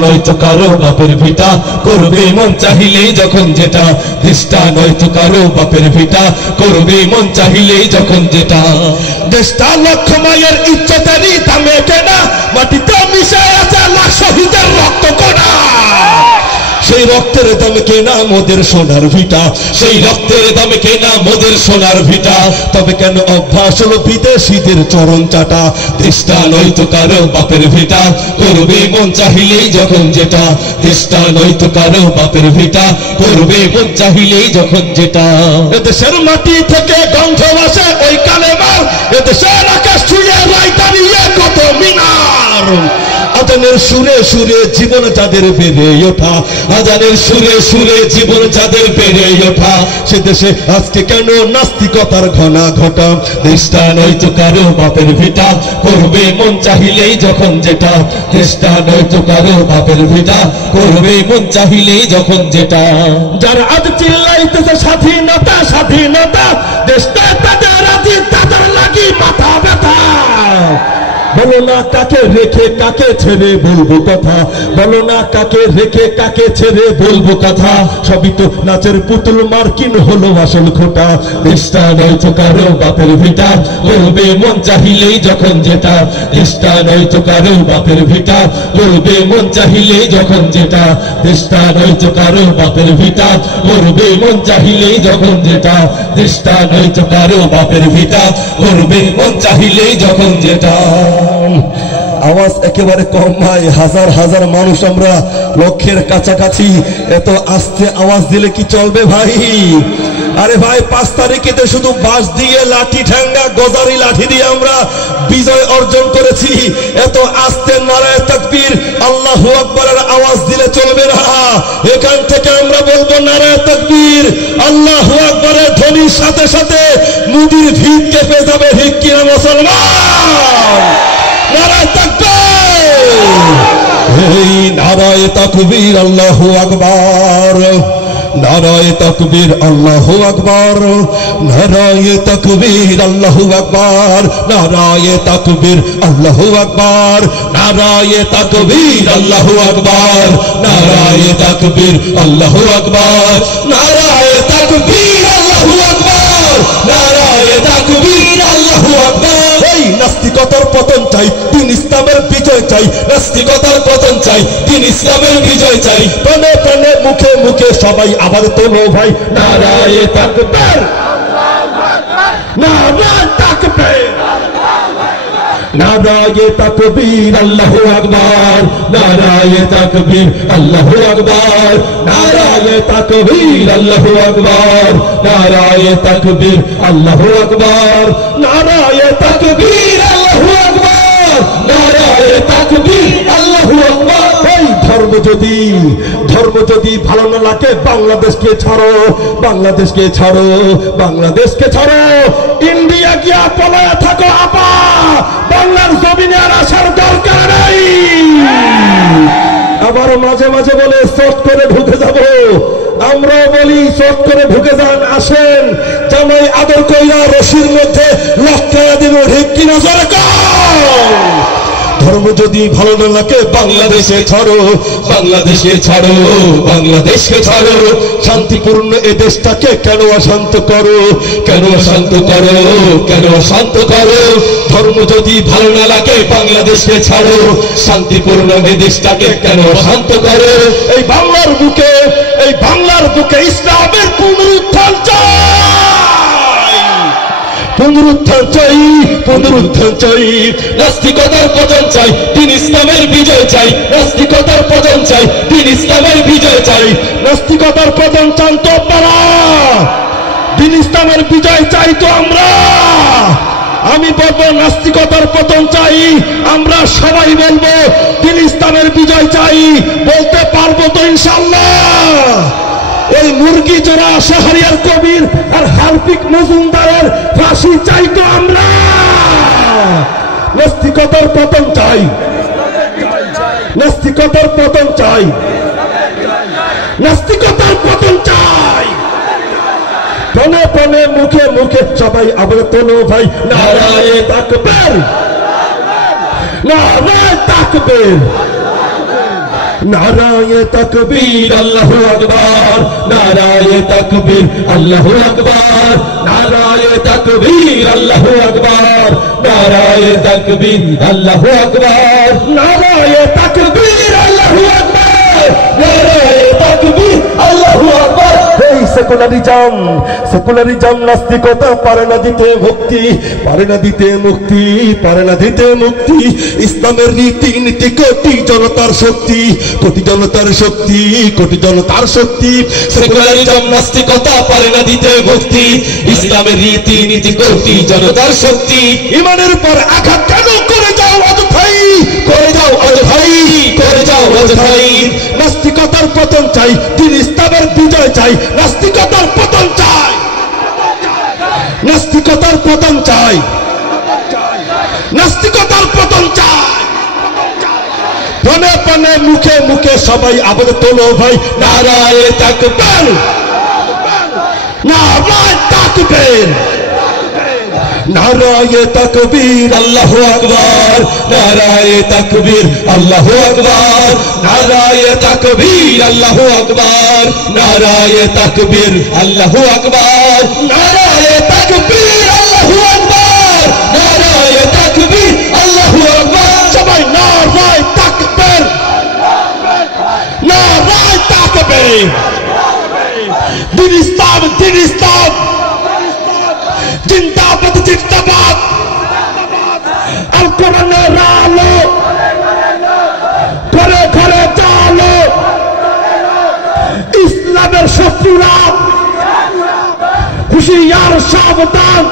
নয়তো কারো বাপের ভিটা করবে মন চাহিলেই যখন যেটা দেশটা নয়তো কারো বাপের ভিটা করবে মন চাহিলেই যখন যেটা দেশটা লক্ষ মায়ের ইজ্জতেরই দামে কেনা মাটিতে মিশে আছে লাখ শহীদের রক্ত কণা সেই রক্তের দামে কেনা মোদের সোনার ভিটা সেই রক্তের দামে কেনা মোদের সোনার ভিটা তবে কেন অভ্যাস হলো বিদেশিদের চরণ চাটা দেশটা নয়তো কারো বাপের ভিটা করবে মন চাহিলেই যখন যেটা দেশটা নয়তো কারো বাপের ভিটা করবে মন চাহিলেই যখন যেটা এদেশের মাটি থেকে গন্ধ আসে ওই কালেমার এদেশের আকাশ ছুঁয়ে রায় দাঁড়িয়ে কত মিনার আজানের সুরে সুরে জীবন যাদের বেড়ে ওঠা আজানের সুরে সুরে জীবন যাদের বেড়ে ওঠা সে দেশে আজকে কেন নাস্তিকতার ঘনা ঘটা দেশটা নয়তো কারো বাপের ভিটা করবে মন চাহিলেই যখন যেটা দেশটা নয়তো কারো বাপের ভিটা করবে মন চাহিলেই যখন যেটা যারা আজ চিল্লাইতেছে স্বাধীনতা স্বাধীনতা দেশটা তাদের রাজি তাদের লাগি মাথা ব্যথা বলো না কাকে রেখে কাকে ছেড়ে বলবো কথা বলো না কাকে রেখে কাকে ছেড়ে বলবো কথা সবই তো নাচের পুতুল মার্কিন হলো আসল খোটা দেশটা নয়তো কারো বাপের ভিটা করবে মন চাহিলেই যখন যেটা দেশটা নয়তো কারো বাপের ভিটা করবে মন চাহিলেই যখন যেটা দেশটা নয়তো কারো বাপের ভিটা করবে মন চাহিলেই যখন যেটা দেশটা নয়তো কারো বাপের ভিটা করবে মন চাহিলেই যখন যেটা আওয়াজ একেবারে কম ভাই হাজার হাজার মানুষ আমরা লক্ষের কাছাকাছি এত আস্তে আওয়াজ দিলে কি চলবে ভাই আরে ভাই 5 তারিখে তো শুধু বাঁশ দিয়ে লাঠি ঠ্যাঙ্গা গজারি লাঠি দিয়ে আমরা বিজয় অর্জন করেছি এত আস্তে নারায়ে তাকবীর আল্লাহু আকবারের আওয়াজ দিলে চলবে না এখান থেকে আমরা বলবো নারায়ে তাকবীর আল্লাহু আকবারের ধ্বনির সাথে সাথে মুদির ভিত কেঁপে যাবে ঠিক কিনা মুসলমান নারায়ে তাকবীর এই নারায়ে তাকবীর আল্লাহু আকবার নারায়ে তাকবীর আল্লাহু আকবার নারায়ে তাকবীর আল্লাহু আকবার নারায়ে তাকবীর আল্লাহু আকবার নারায়ে তাকবীর আল্লাহু আকবার নারায়ে তাকবীর আল্লাহু আকবার নারায়ে তাকবীর আল্লাহু আকবার নারায়ে তাকবীর আল্লাহু আকবার এই নাস্তিকতার পতন চাই দিন ইসলামের বিজয় চাই নাস্তিকতার পতন চাই দিন ইসলামের বিজয় চাই প্রাণে প্রাণে মুখে মুখে সবাই আবার তোলো ভাই নারায়ে তাকবীর নারায়ে তাকবীর নারায়ে তাকবীর আল্লাহু আকবার নারায়ে তাকবীর আল্লাহু আকবার নারায়ে তাকবীর আল্লাহু আকবার নারায়ে তাকবীর আল্লাহু আকবার নারায়ে তাকবীর আল্লাহু আকবার নারায়ে তাকবীর আল্লাহু আকবার এই ধর্ম যদি ভালো না লাগে বাংলাদেশকে ছাড়ো বাংলাদেশকে ছাড়ো বাংলাদেশকে ছাড়ো ইন্ডিয়া গিয়া পলায়া থাকো আপা বাংলার জমিনে আর আসার দরকার নাই আবার মাঝে মাঝে বলে চট করে ঢুকে যাব আমরা বলি চট করে ঢুকে যান আসেন জামাই আদর কইরা রশির মধ্যে লটকায়া দিব ঠিক কিনা সরকার ধর্ম যদি ভালো না লাগে বাংলাদেশে ছাড়ো বাংলাদেশে ছাড়ো বাংলাদেশকে ছাড়ো শান্তিপূর্ণ এই দেশটাকে কেন অশান্ত করো কেন অশান্ত করো কেন অশান্ত করো ধর্ম যদি ভালো না লাগে বাংলাদেশকে ছাড়ো শান্তিপূর্ণ এই দেশটাকে কেন অশান্ত করো এই বাংলার বুকে ইসলামের পুনরুত্থান পুনরুত্থান চাই নাস্তিকতার পতন চাই দিন ইসলামের বিজয় চাই নাস্তিকতার পতন চাই দিন ইসলামের বিজয় চাই নাস্তিকতার পতন চান তো আপনারা দিন ইসলামের বিজয় চাই তো আমরা আমি বলবো নাস্তিকতার পতন চাই আমরা সবাই বলবো দিন ইসলামের বিজয় চাই বলতে পারবো তো ইনশাআল্লাহ ওই মুরগি চোরা শাহরিয়ার কবির আর হারপিক মজুমদারের ফাঁসি চাই তো আমরা নাস্তিকতার পতন চাই নাস্তিকতার পতন চাই নাস্তিকতার পতন চাই প্রাণে প্রাণে মুখে মুখে সবাই আবার তোলো ভাই নারায়ে তাকবীর নারায়ে তাকবীর नाराये तकबीर अल्लाहु अकबर, नाराये तकबीर अल्लाहु अकबर, नाराये तकबीर अल्लाहु अकबर, नाराये तकबीर अल्लाहु अकबर, नाराये तकबीर अल्लाहु अकबर, नाराये तकबीर अल्लाहु अकबर। এই সেকুলারিজম নাস্তিকতা পারে না দিতে মুক্তি, পারে না দিতে মুক্তি, পারে না দিতে মুক্তি। ইসলামের রীতি নীতি কোটি জনতার শক্তি, কোটি জনতার শক্তি, কোটি জনতার শক্তি। সেকুলারিজম নাস্তিকতা পারে না দিতে মুক্তি, ইসলামের রীতি নীতি কোটি জনতার শক্তি। ইমানের উপর আঘাত কেন করে যাও অযথাই, করে যাও অযথাই, করে যাও অযথাই। নাস্তিকতার পতন চাই, দিন ইসলামের বিজয় চাই, নাস্তিকতার পতন চাই, নাস্তিকতার পতন চাই, নাস্তিকতার পতন চাই। পনে পনে মুখে মুখে সবাই আবার তোলো ভাই নারায়ে তাকবীর, নারায়ে তাকবীর, नाराये तकबीर अल्लाहु अकबर, नाराये तकबीर अल्लाहु अकबर, नाराये तकबीर अल्लाहु अकबर, नाराये तकबीर अल्लाहु अकबर, नाराये तकबीर अल्लाहु अकबर, नाराये तकबीर अल्लाहु अकबर। सबाई नाराये तकबीर, नाराये तकबीर। दिन इस्लाम, दिन इस्लाम जिंदाबाद, जिंदाबाद। अल कुराনের আলো ঘরে ঘরে জালো, ইসলামের শত্রুরা হুঁশিয়ার সাবধান।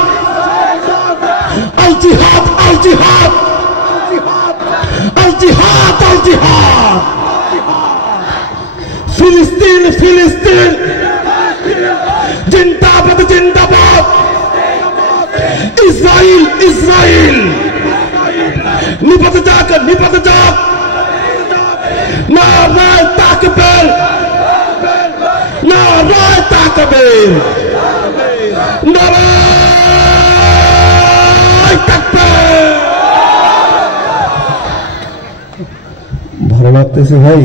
আল জিহাদ, আল জিহাদ, আল জিহাদ, আল জিহাদ। ফিলিস্তিন, ফিলিস্তিন জিন্দাবাদ, জিন্দাবাদ। ইসরাইল, ইসরাইল নিপাত যাক, নিপাত যাক। নারায়ে তাকবীর, নারায়ে তাকবীর, নারায়ে তাকবীর। ভালো লাগতেছে ভাই।